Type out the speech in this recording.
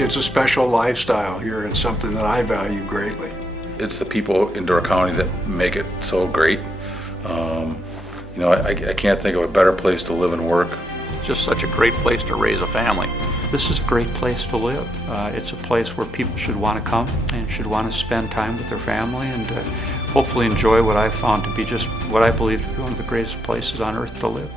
It's a special lifestyle here and something that I value greatly. It's the people in Door County that make it so great. I can't think of a better place to live and work. It's just such a great place to raise a family. This is a great place to live. It's a place where people should want to come and should want to spend time with their family and hopefully enjoy what I've found to be just what I believe to be one of the greatest places on earth to live.